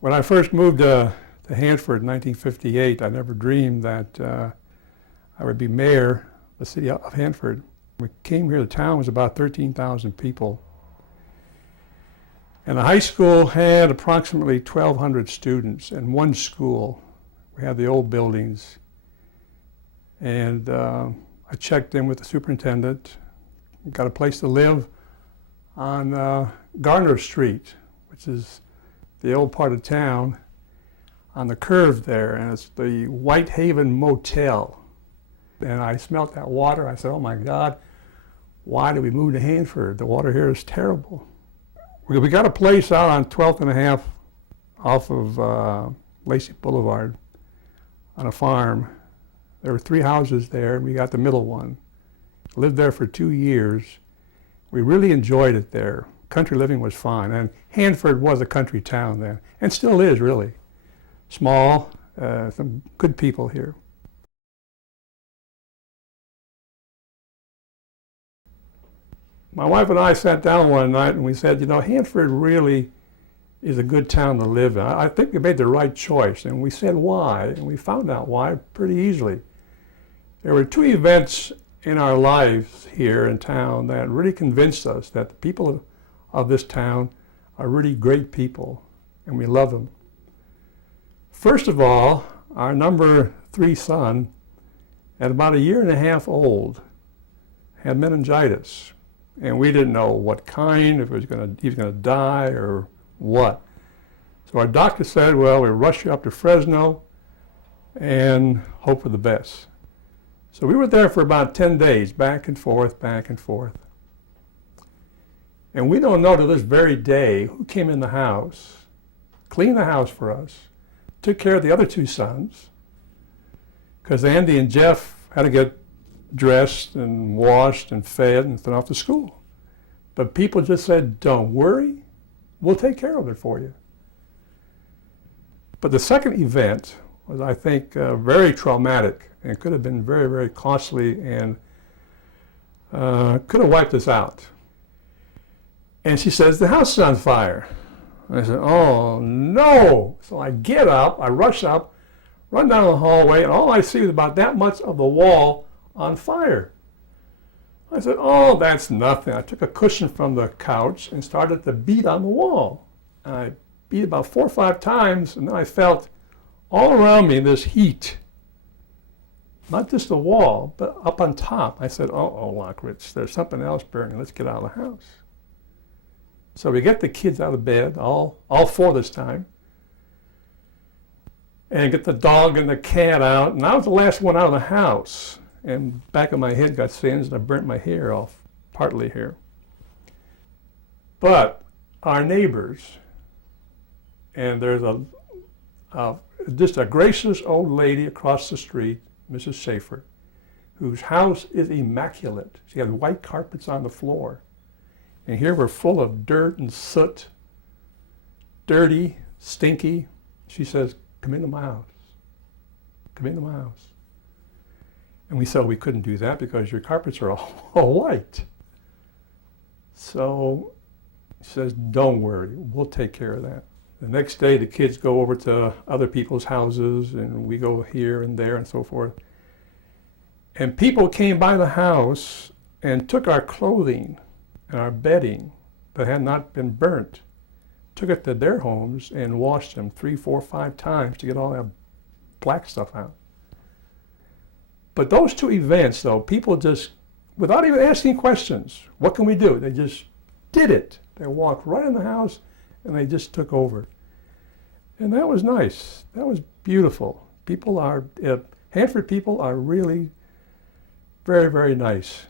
When I first moved to Hanford in 1958, I never dreamed that I would be mayor of the city of Hanford. When we came here, the town was about 13,000 people. And the high school had approximately 1,200 students in one school. We had the old buildings. And I checked in with the superintendent, got a place to live on Garner Street, which is the old part of town, on the curve there, and it's the Whitehaven Motel. And I smelt that water. I said, oh my God, why did we move to Hanford? The water here is terrible. We got a place out on 12th and a half off of Lacey Boulevard on a farm. There were 3 houses there, and we got the middle one. Lived there for 2 years. We really enjoyed it there. Country living was fun, and Hanford was a country town then, and still is really. Small, some good people here. My wife and I sat down one night and we said, you know, Hanford really is a good town to live in. I think we made the right choice, and we said why, and we found out why pretty easily. There were 2 events in our lives here in town that really convinced us that the people of this town are really great people, and we love them. First of all, our number 3 son, at about 1.5 years old, had meningitis, and we didn't know what kind, if he was going to die or what. So our doctor said, well, we'll rush you up to Fresno and hope for the best. So we were there for about 10 days, back and forth, back and forth. And we don't know to this very day who came in the house, cleaned the house for us, took care of the other 2 sons, because Andy and Jeff had to get dressed and washed and fed and sent off to school. But people just said, don't worry, we'll take care of it for you. But the second event was, I think, very traumatic, and could have been very, very costly, and could have wiped us out. And she says, the house is on fire. And I said, oh no! So I get up, I rush up, run down the hallway, and all I see is about that much of the wall on fire. I said, oh, that's nothing. I took a cushion from the couch and started to beat on the wall. And I beat about 4 or 5 times, and then I felt all around me this heat. Not just the wall, but up on top. I said, oh, Lakritz, there's something else burning. Let's get out of the house. So we get the kids out of bed, all 4 this time, and get the dog and the cat out. And I was the last one out of the house. And back of my head got singed, and I burnt my hair off, partly here. But our neighbors, and there's just a gracious old lady across the street, Mrs. Schaefer, whose house is immaculate. She has white carpets on the floor. And here we're full of dirt and soot, dirty, stinky. She says, come into my house. Come into my house. And we said we couldn't do that because your carpets are all white. So she says, don't worry, we'll take care of that. The next day, the kids go over to other people's houses, and we go here and there and so forth. And people came by the house and took our clothing and our bedding that had not been burnt, took it to their homes and washed them 3, 4, 5 times to get all that black stuff out. But those 2 events, though, people just, without even asking questions, what can we do? They just did it. They walked right in the house and they just took over. And that was nice. That was beautiful. People are, Hanford people are really very, very nice.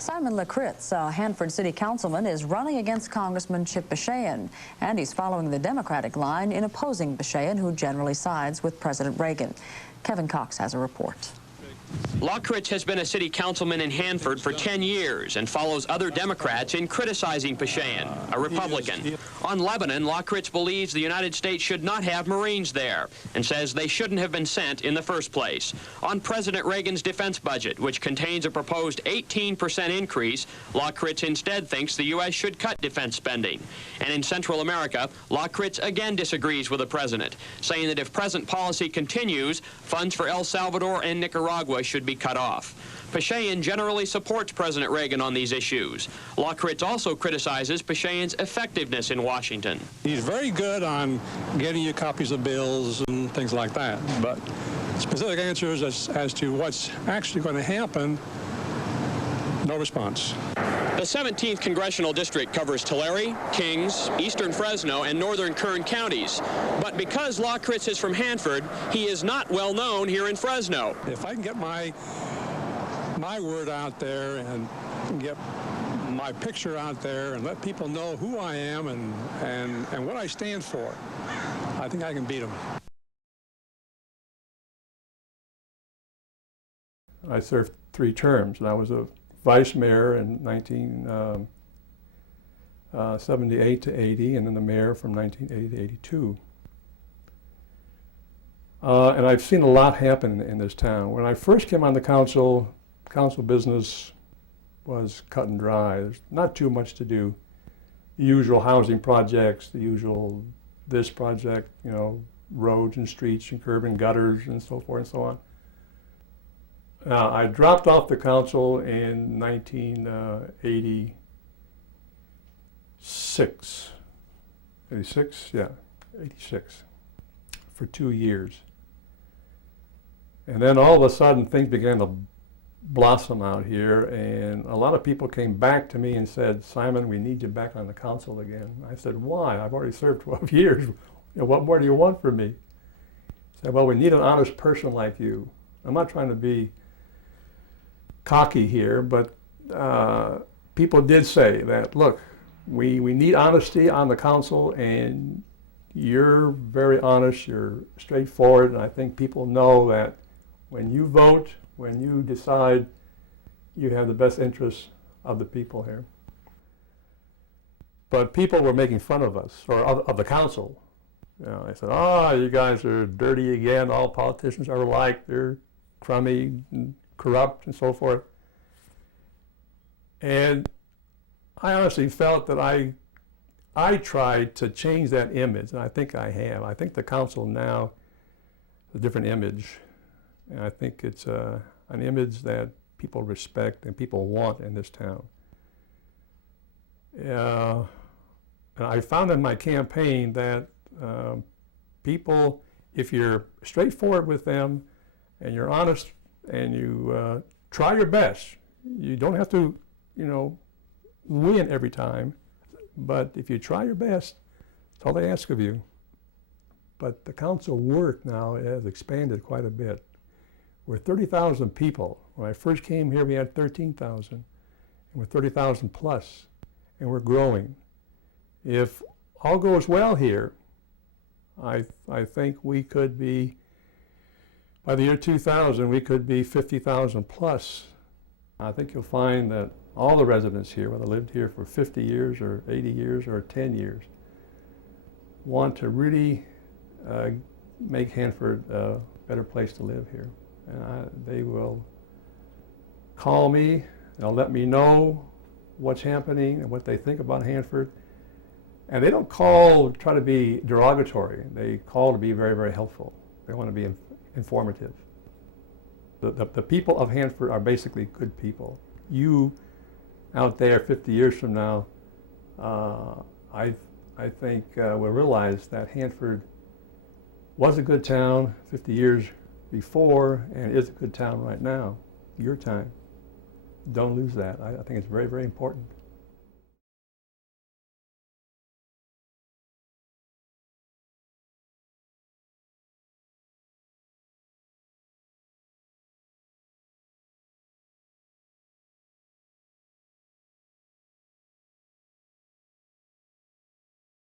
Simon Lakritz, a Hanford City Councilman, is running against Congressman Chip Bashayan, and he's following the Democratic line in opposing Bashayan, who generally sides with President Reagan. Kevin Cox has a report. Lakritz has been a city councilman in Hanford for 10 years and follows other Democrats in criticizing Pashayan, a Republican. On Lebanon, Lakritz believes the United States should not have Marines there and says they shouldn't have been sent in the first place. On President Reagan's defense budget, which contains a proposed 18% increase, Lakritz instead thinks the U.S. should cut defense spending. And in Central America, Lakritz again disagrees with the president, saying that if present policy continues, funds for El Salvador and Nicaragua should be cut off. Pashayan generally supports President Reagan on these issues. Lakritz also criticizes Pashayan's effectiveness in Washington. He's very good on getting you copies of bills and things like that, but specific answers as to what's actually going to happen, no response. The 17th Congressional District covers Tulare, Kings, Eastern Fresno, and Northern Kern counties. But because Lakritz is from Hanford, he is not well known here in Fresno. If I can get my word out there and get my picture out there and let people know who I am and what I stand for, I think I can beat them. I served 3 terms, and I was a vice mayor in 1978 to 80, and then the mayor from 1980 to 82. And I've seen a lot happen in this town. When I first came on the council business was cut and dry. There's not too much to do. The usual housing projects, the usual this project, you know, roads and streets and curb and gutters and so forth and so on. Now, I dropped off the council in 1986. 86? Yeah, 86. For 2 years. And then all of a sudden things began to blossom out here, and a lot of people came back to me and said, "Simon, we need you back on the council again." I said, "Why? I've already served 12 years. You know, what more do you want from me?" He said, "Well, we need an honest person like you." I'm not trying to be cocky here, but people did say that, look, we need honesty on the council, and you're very honest, you're straightforward, and I think people know that when you vote, when you decide, you have the best interests of the people here. But people were making fun of us, or of the council. You know, they said, "Oh, you guys are dirty again, all politicians are alike, they're crummy and corrupt and so forth." And I honestly felt that I tried to change that image, and I think I have. I think the council now is a different image, and I think it's an image that people respect and people want in this town. And I found in my campaign that people, if you're straightforward with them and you're honest and you try your best, you don't have to, you know, win every time, but if you try your best, that's all they ask of you. But the council work now has expanded quite a bit. We're 30,000 people. When I first came here, we had 13,000, and we're 30,000 plus, and we're growing. If all goes well here, I think we could be, by the year 2000, we could be 50,000 plus. I think you'll find that all the residents here, whether lived here for 50 years or 80 years or 10 years, want to really make Hanford a better place to live here. And they will call me, they'll let me know what's happening and what they think about Hanford. And they don't call to try to be derogatory, they call to be very, very helpful. They want to be informative. The people of Hanford are basically good people. You out there 50 years from now, I think will realize that Hanford was a good town 50 years before and is a good town right now. Your time. Don't lose that. I think it's very, very important.